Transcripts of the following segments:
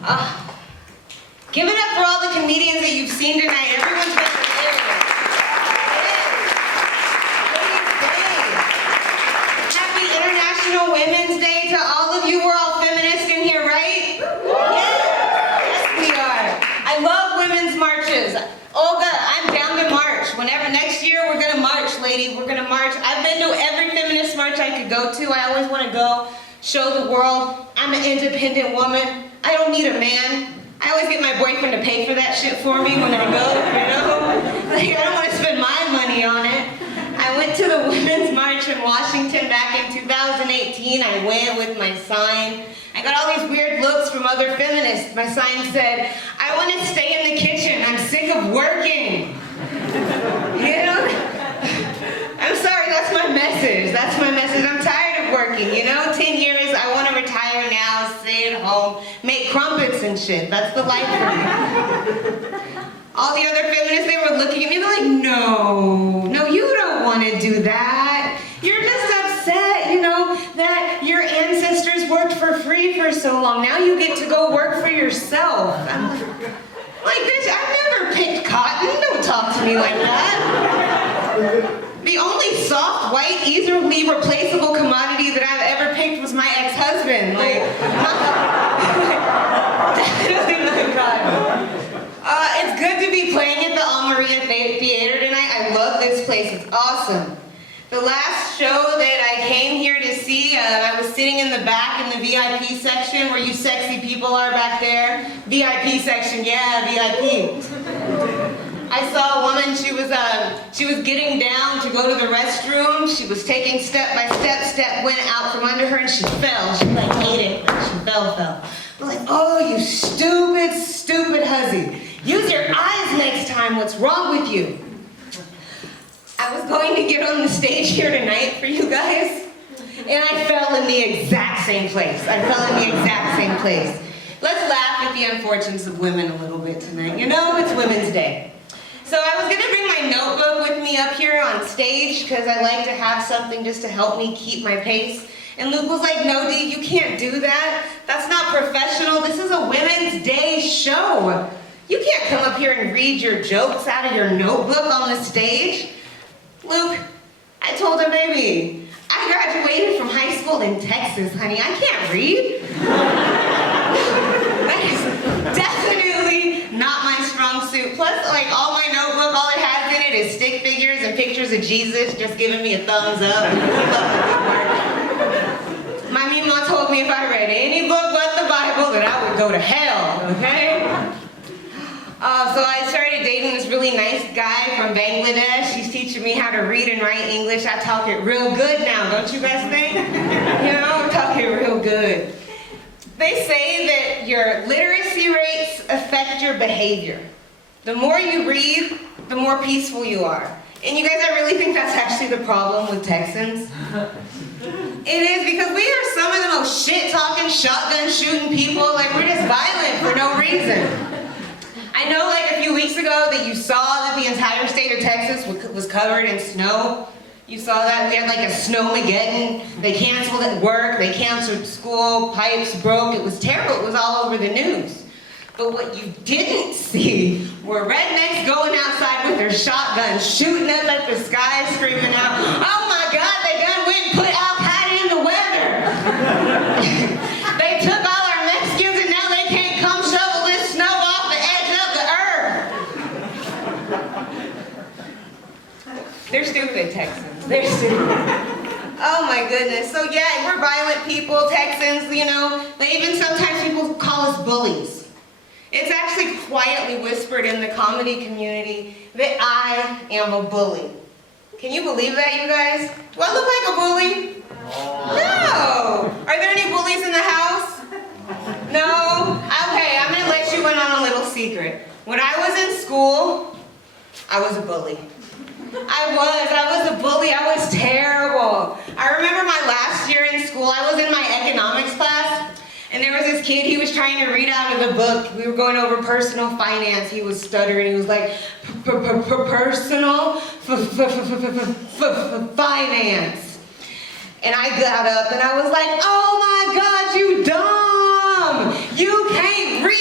Give it up for all the comedians that you've seen tonight. Everyone's been hilarious. Happy International Women's Day to all of you. We're all feminists in here, right? Yes, we are. I love women's marches. Olga, I'm down to march. Whenever next year, we're gonna march, lady. We're gonna march. I've been to every feminist march I could go to. I always want to go show the world I'm an independent woman. I don't need a man. I always get my boyfriend to pay for that shit for me when I go, you know? Like, I don't want to spend my money on it. I went to the Women's March in Washington back in 2018. I went with my sign. I got all these weird looks from other feminists. My sign said, I want to stay in the kitchen. I'm sick of working. You know? I'm sorry, that's my message. That's my message. I'm tired of working, you know? 10 years, I want to retire now, stay at home, make crumpets and shit. That's the life for me. All the other feminists, they were looking at me, they're like, no, you don't want to do that. You're just upset, you know, that your ancestors worked for free for so long. Now you get to go work for yourself. I'm like, bitch, I've never picked cotton. Don't talk to me like that. The only soft, white, easily replaceable commodity that I've ever picked was my ex-husband. Like, definitely not cotton. It's good to be playing at the Almeria Theater tonight. I love this place. It's awesome. The last show that I came here to see, I was sitting in the back in the VIP section where you sexy people are back there. VIP section, yeah, VIP. I saw a woman, she was getting down to go to the restroom. She was taking step by step, step went out from under her and she fell. She like ate it, she fell. I'm like, oh, you stupid hussy. Use your eyes next time, what's wrong with you? I was going to get on the stage here tonight for you guys, and I fell in the exact same place. Let's laugh at the unfortunates of women a little bit tonight. You know, it's Women's Day. So I was gonna bring my notebook with me up here on stage because I like to have something just to help me keep my pace. And Luke was like, no, Dee, you can't do that. That's not professional. This is a Women's Day show. You can't come up here and read your jokes out of your notebook on the stage. Luke, I told him, baby, I graduated from high school in Texas, honey. I can't read. That is definitely not my strong suit. Plus, like, all my notebook, all it has in it is stick figures and pictures of Jesus just giving me a thumbs up. My mama told me if I read any book but the Bible that I would go to hell, okay? So I started dating this really nice guy from Bangladesh. He's teaching me how to read and write English. I talk it real good now, don't you guys think? You know, I talk it real good. They say that your literacy rates affect your behavior. The more you read, the more peaceful you are. And you guys, I really think that's actually the problem with Texans. It is, because we are some of the most shit-talking, shotgun-shooting people. Like, we're just violent for no reason. I know, like, a few weeks ago that you saw that the entire state of Texas was covered in snow. You saw that? We had, like, a snowmageddon. They canceled at work. They canceled school. Pipes broke. It was terrible. It was all over the news. But what you didn't see were rednecks going outside with their shotguns, shooting up at the sky, screaming out, oh my God, they done went and put Al-Qaeda in the weather. They took all our Mexicans and now they can't come shovel this snow off the edge of the earth. They're stupid, Texans. They're stupid. Oh my goodness. So yeah, we're violent people, Texans, you know. They even sometimes people call us bullies. It's actually quietly whispered in the comedy community that I am a bully. Can you believe that, you guys? Do I look like a bully? No. Are there any bullies in the house? No? Okay, I'm gonna let you in on a little secret. When I was in school, I was a bully. I was a bully. I was terrible. I remember my last year in school, I was in my economics class, and there was this kid, he was trying to read out of the book. We were going over personal finance. He was stuttering. He was like, personal finance. And I got up and I was like, oh my God, you dumb. You can't read.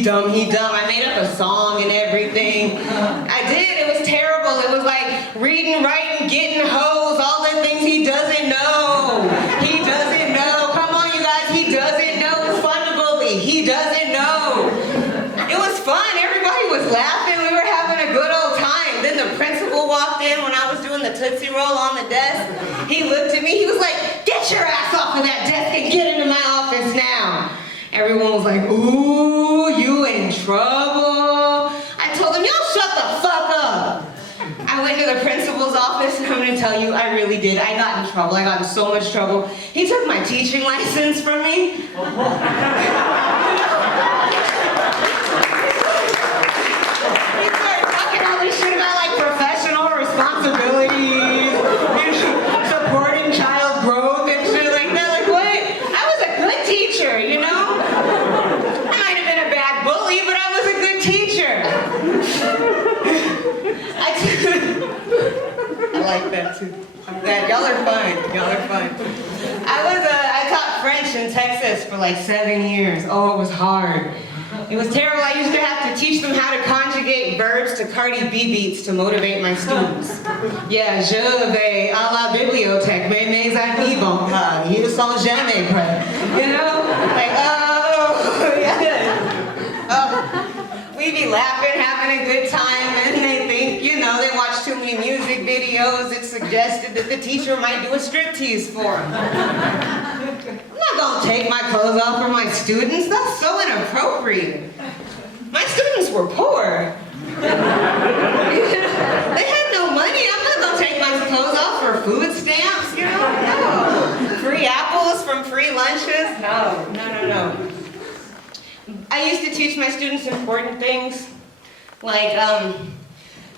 he dumb, he dumb. I made up a song and everything. I did, it was terrible. It was like reading, writing, getting hoes, all the things he doesn't know. He doesn't know. Come on, you guys, he doesn't know. It's fun to bully. He doesn't know. It was fun. Everybody was laughing. We were having a good old time. Then the principal walked in when I was doing the Tootsie Roll on the desk. He looked at me. He was like, "Get your ass off of that desk and get into my office now." Everyone was like, "Ooh, you in trouble." I told him, "Y'all shut the fuck up." I went to the principal's office, and I'm gonna tell you, I really did. I got in trouble. I got in so much trouble. He took my teaching license from me. He started talking all this shit about like professional responsibilities, supporting child growth and shit like that. Like what? I was a good teacher, you know? I might have been a bad bully, but I was a good teacher. I like that too. I'm glad. Y'all are fun. Y'all are fun. I taught French in Texas for like 7 years. Oh, it was hard. It was terrible. I used to have to teach them how to conjugate verbs to Cardi B beats to motivate my students. Yeah, je vais à la bibliothèque, mais mes amis vont pas. Ils sont jamais prêts. You know? Like, oh, yeah. Oh. We'd be laughing, having a good time, and they think, you know, they watch too many music videos. It suggested that the teacher might do a striptease for them. I'm not gonna take my clothes off for my students. That's so inappropriate. My students were poor. They had no money. I'm not gonna take my clothes off for food stamps, you know? No. Free apples from free lunches? No. I used to teach my students important things, like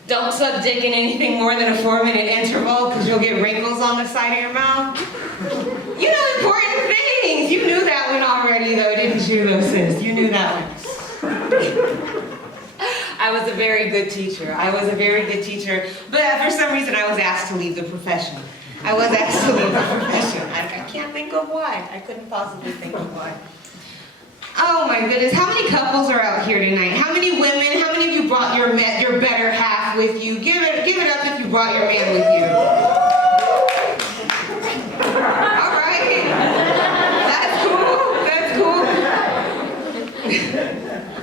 don't suck dick in anything more than a 4-minute interval because you'll get wrinkles on the side of your mouth. You know, important things. You knew that one already though, didn't you, though, sis? You knew that one. I was a very good teacher. But for some reason I was asked to leave the profession. I can't think of why. I couldn't possibly think of why. Oh my goodness, how many couples are out here tonight? How many women, how many of you brought your better half with you? Give it up if you brought your man with you. All right. That's cool.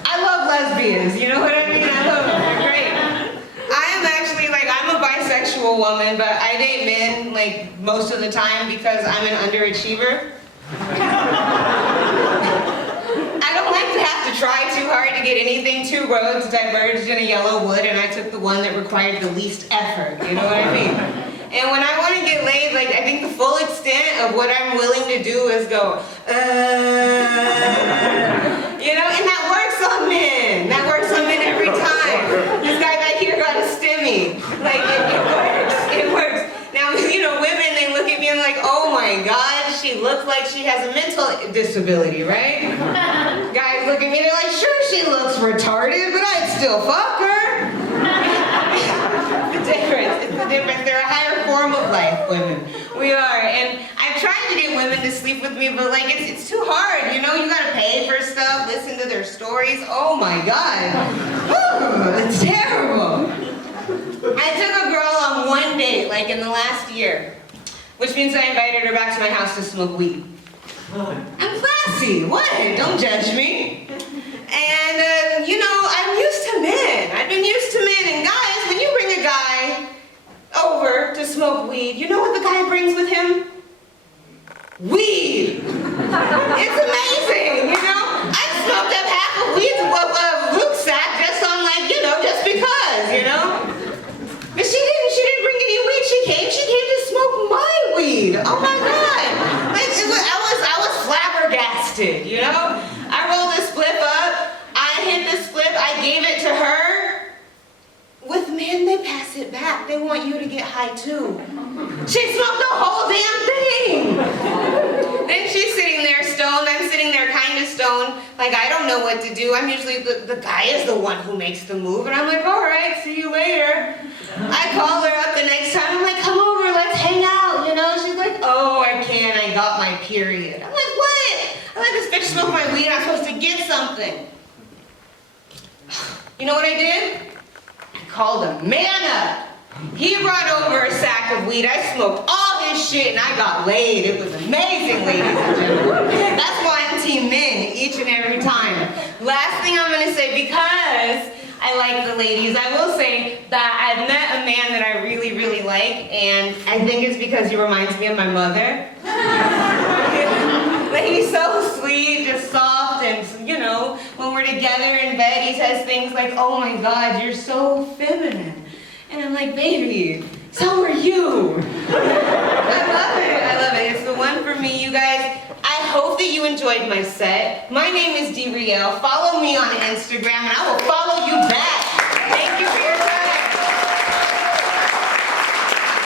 I love lesbians, you know what I mean? I love them, they're great. I'm a bisexual woman, but I date men like most of the time because I'm an underachiever. I don't like to have to try too hard to get anything. 2 roads diverged in a yellow wood, and I took the one that required the least effort, you know what I mean? And when I want to get laid, like, I think the full extent of what I'm willing to do is go, you know, and that works on men. That works on men every time. This guy back here got a stimmy. Like, it works. Now, you know, women, they look at me and like, oh my God, she looks like she has a mental disability, right? Guys look at me, they're like, sure, she looks retarded, but I'd still fuck her. It's the difference. They're a higher form of life, women. We are, and I've tried to get women to sleep with me, but like, it's too hard, you know? You gotta pay for stuff, listen to their stories. Oh my God. Ooh, it's terrible. I took a girl on 1 date, like in the last year, which means I invited her back to my house to smoke weed. I'm classy, what? Don't judge me. And, you know, I'm used to men. I've been used to men, and guys, when you bring a guy over to smoke weed, you know what the guy brings with him? Weed. It's amazing, you know? I smoked up half a Luke's sack just on like, you know, just because, you know? But she didn't bring any weed. She came to smoke my weed. Oh my God. Like, I was flabbergasted, you know? I rolled the spliff up. I hit the spliff. I gave it to her. With men, they pass it back. They want you to get high too. She smoked the whole damn thing. Then she's sitting there stoned. I'm sitting there kind of stoned. Like, I don't know what to do. I'm usually, the guy is the one who makes the move. And I'm like, all right, see you later. I call her up the next time. I'm like, come over, let's hang out, you know? She's like, oh, I can't. I got my period. I'm like, what? I'm like, this bitch smoked my weed. I'm supposed to get something. You know what I did? I called a man up. He brought over a sack of weed. I smoked all his shit and I got laid. It was amazing, ladies and gentlemen. That's why I'm team men each and every time. Last thing I'm gonna say, because I like the ladies, I will say that I've met a man that I really, really like, and I think it's because he reminds me of my mother. Like, he's so sweet, just soft, and you know, when we're together in bed, he says things like, "Oh my God, you're so feminine." And I'm like, "Baby, so are you." I love it, I love it. It's the one for me, you guys. I hope that you enjoyed my set. My name is Dee Rielle. Follow me on Instagram and I will follow you back.